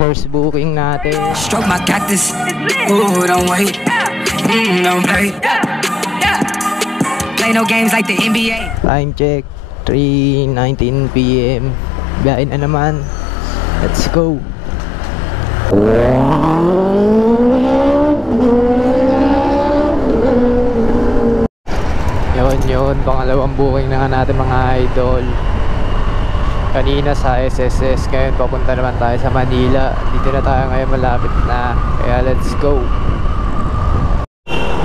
First booking natin. Stroke my cactus. Ooh, don't wait. Don't play. Play no games like the NBA. Time check, 3:19 PM. Biyahe na naman. Let's go. Yun, pangalawang booking na nga natin mga idol. Kanina sa SSS, ngayon papunta naman tayo sa Manila. Dito na tayo ngayon, malapit na. Kaya let's go.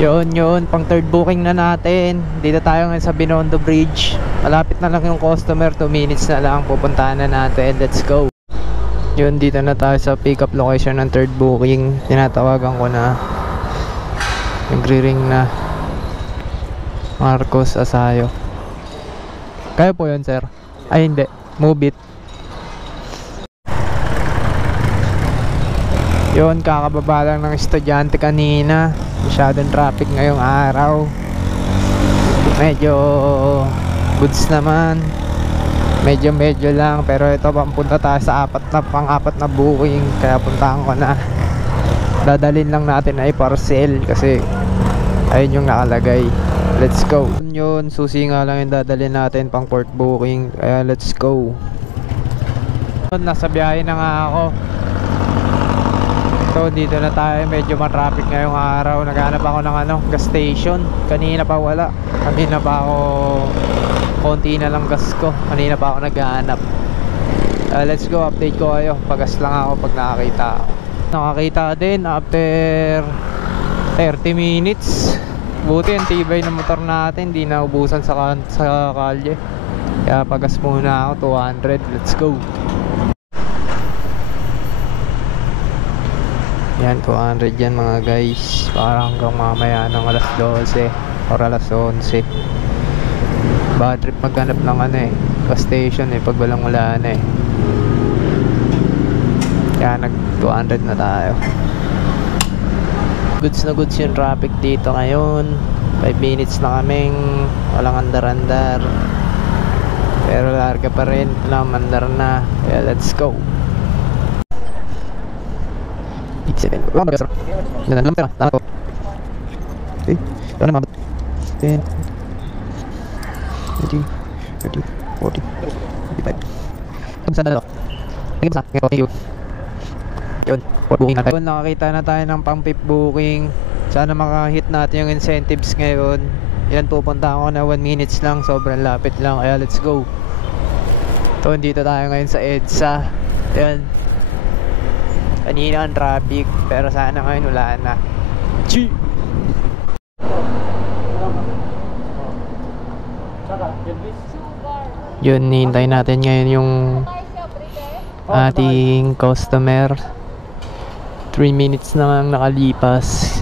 Yun, pang third booking na natin. Dito tayo ngayon sa Binondo Bridge. Malapit na lang yung customer, 2 minutes na lang. Pupuntahan na natin, let's go. Yun, dito na tayo sa pick up location ng third booking. Tinatawagan ko na. Nagre-ring na. Marcos Asayo. Kayo po yun, sir? Ay, hindi. Move it. Yun, kakababa lang ng estudyante kanina. Masyadong traffic ngayong araw. Medyo goods naman. Medyo lang. Pero ito, pampunta tayo sa pang-apat na booking. Kaya puntahan ko na. Dadalhin lang natin ay parcel. Kasi ayun yung nakalagay. Let's go. Yun, susi nga lang yung dadalhin natin pang port booking. Kaya let's go. Nasa biyahe na nga ako. So dito na tayo. Medyo matraffic ngayong araw. Naghanap ako ng gas station. Kanina pa wala. Kanina pa ako konti na lang gas ko. Kanina pa ako naghahanap. Let's go, update ko kayo. Pagas lang ako pag nakakita ako. Nakakita din after 30 minutes. Buti ang tibay ng motor natin, di na ubusan sa kalye. Kaya pagas muna ako, 200. Let's go. Yan, 200 yan mga guys. Para hanggang mamaya ng alas 12 or alas 11. Bad trip maghanap ng gas station pag walang wala na Kaya nag 200 na tayo. Goods na goods yung traffic dito ngayon. 5 minutes na kaming walang andar-andar. Pero larga pa rin. Andar na. Kaya let's go. 8-7. Wala mag-asar. Yan lang pera. Tama ko. Okay. Ito naman. 10 20 30 40 45. Saan na ito? Thank you. Yun, for booking natin. Nakakita na tayo ng pang pip booking. Sana makahit natin yung incentives ngayon. Yan, pupunta ako na 1 minutes lang. Sobrang lapit lang. Kaya let's go. Ito, dito tayo ngayon sa EDSA. Yan. Kanina ang traffic. Pero sana ngayon wala na. Chi! Yun, hintay natin ngayon yung ating customer. 3 minutes na lang nakalipas.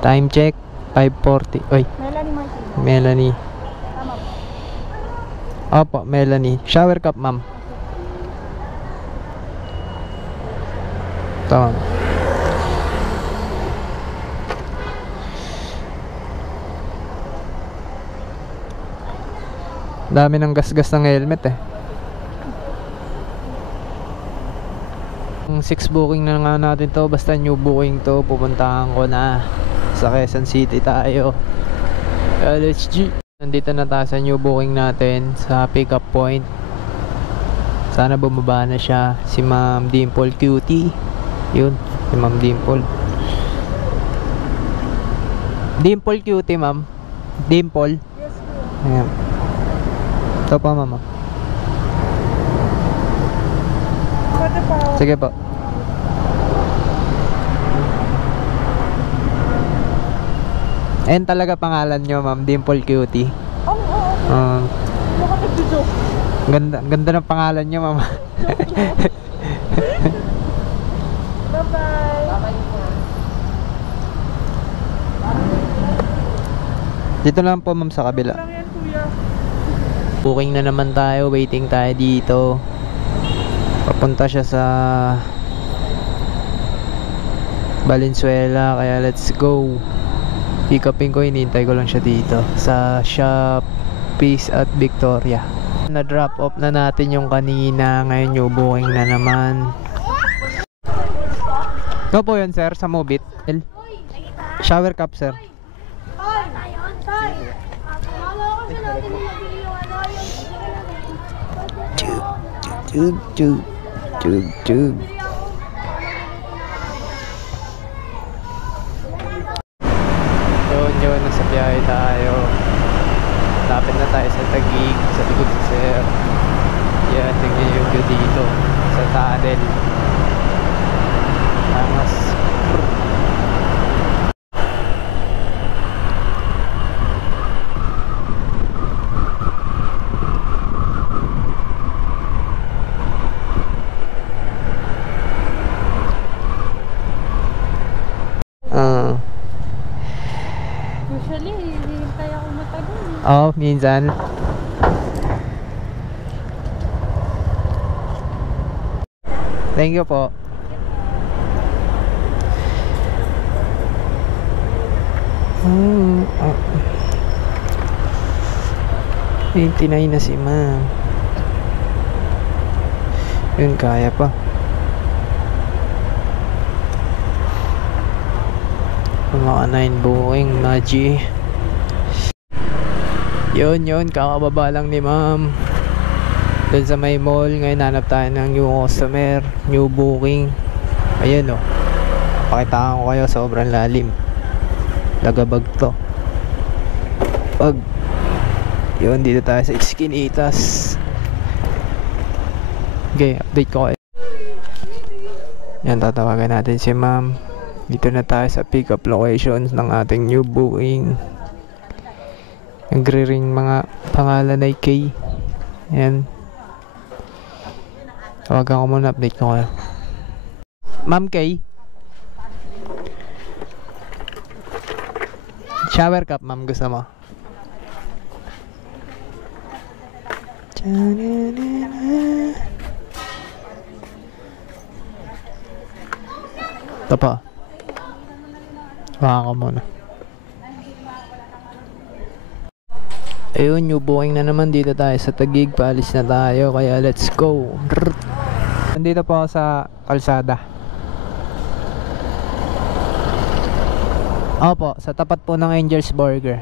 Time check 5:40. Oy, Melanie. Opo, Melanie. Shower cup, ma'am. Tama. Dami ng gas-gas ng helmet 6 booking na nga natin to. Basta new booking to. Pupuntahan ko na sa Quezon City tayo. Let's G. Nandito na tayo sa new booking natin sa pick up point. Sana bumaba na siya. Si Ma'am Dimple Cutie. Yun, si Ma'am Dimple. Dimple Cutie, ma'am. Dimple. Yes, ayan. Ito pa, mama. Sige po. Ayan talaga pangalan nyo, Ma'am Dimple Cutie. Oo. Ganda ng pangalan nyo, Ma'am. Bye-bye. Dito lang po, Ma'am, sa kabila. Booking na naman tayo. Waiting tayo dito. Papunta siya sa Valenzuela. Kaya let's go. Pick upin ko, hinihintay ko lang siya dito sa shop Peace at Victoria. Na drop off na natin yung kanina. Ngayon yung booking na naman. Ito po yun sir, sa Mobit. Shower cup sir. Tug, tug, tug, tug. Yun, nasa biyahe tayo. Lapit na tayo sa Taguig, sa likod si sir. Yan, tingnan yung view dito sa tunnel. Angas. Usually, hihintay ako matagal. Oo, minsan. Thank you po. Oh. 89 na si ma'am. Yun, kaya pa. Mga 9 Boeing Maji. Yun, kakababa lang ni ma'am. Doon sa may mall. Ngayon hanap tayo ng new customer, new booking. Ayun o, pakitaan ko kayo, sobrang lalim. Lagabag to. Pag yun, dito tayo sa Esquinitas. Okay, update ko kayo. Yan, tatawagan natin si ma'am. Dito na tayo sa pick up locations ng ating new booking. Nagre-ring mga pangalan ay K. Yan. Tawagan ko muna, update ko kayo. Ma'am K. Shower cup, ma'am, gusto mo? Ito pa. Tawagan ko muna. Ayun, new booking na naman. Dito tayo sa Taguig. Paalis na tayo, kaya let's go. Nandito po ako sa kalsada. Opo, sa tapat po ng Angel's Burger.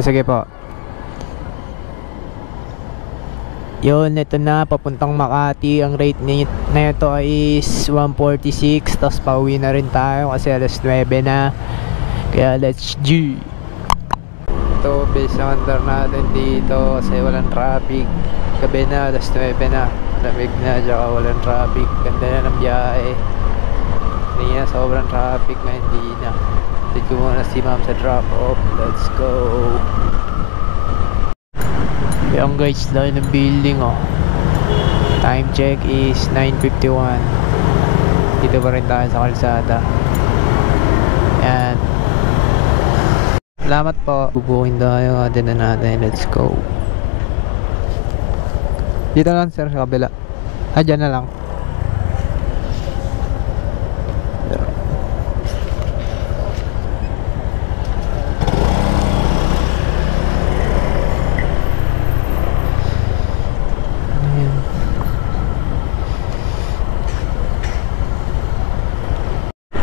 Sige po. Yun, ito na, papuntang Makati. Ang rate na ito is 146. Tapos pauwi na rin tayo kasi alas 9 na. Kaya let's G. Ito, base under natin dito kasi walang traffic. Gabi na, alas 9 na. Lamig na, tsaka walang traffic. Ganda na ng biyahe. Hindi na sobrang traffic na, hindi na. Tignan ko muna si ma'am sa drop off. Let's go. Yung guys, dahil ng building oh. Time check is 9:51. Dito pa rin tayo sa kalsada. Yan. Salamat po. Bubukin tayo. Atin na natin. Let's go. Dito lang sir, sa kabila. Dyan na lang.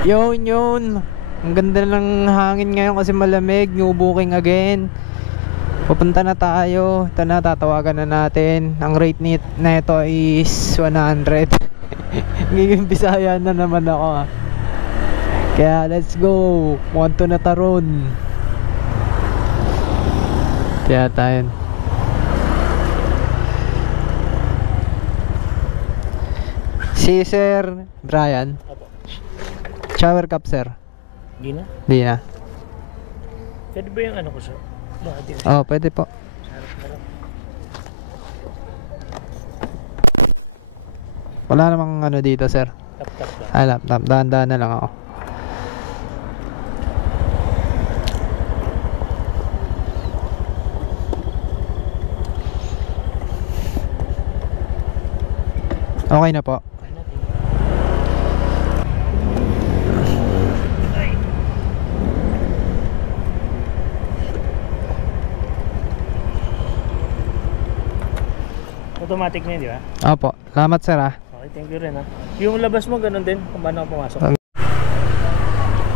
Yun. Ang ganda ng hangin ngayon kasi malamig. New booking again. Pupunta na tayo. Ito na, tatawagan na natin. Ang rate na ito is 100. Ngiging Bisaya na naman ako. Kaya let's go. Want to na taron. Kaya tayo. Si Sir Brian. Shower cup, sir. Di na? Di na. Pwede ba yung ano ko, sir? Bakit yun? Oh, pwede po. Wala namang ano dito, sir. Tap-tap lang. Ay, laptop. Dahan-dahan na lang ako. Okay na po. Automatic na yun, di ba? Opo. Salamat, sir, ah. Okay. Okay, thank you rin ha. Yung labas mo, ganun din, kung paano ka pumasok.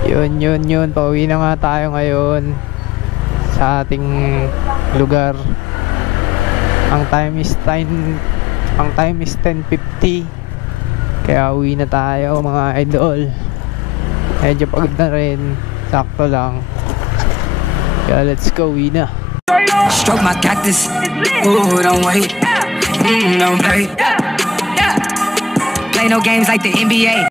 Yun. Pauwi na nga tayo ngayon sa ating lugar. Ang time is 10:50. Kaya uwi na tayo mga idol. Medyo pagod na rin. Sakto lang. Kaya let's go, uwi na. Stroke my cactus. Ooh, don't wait. Don't play. Play no games like the NBA.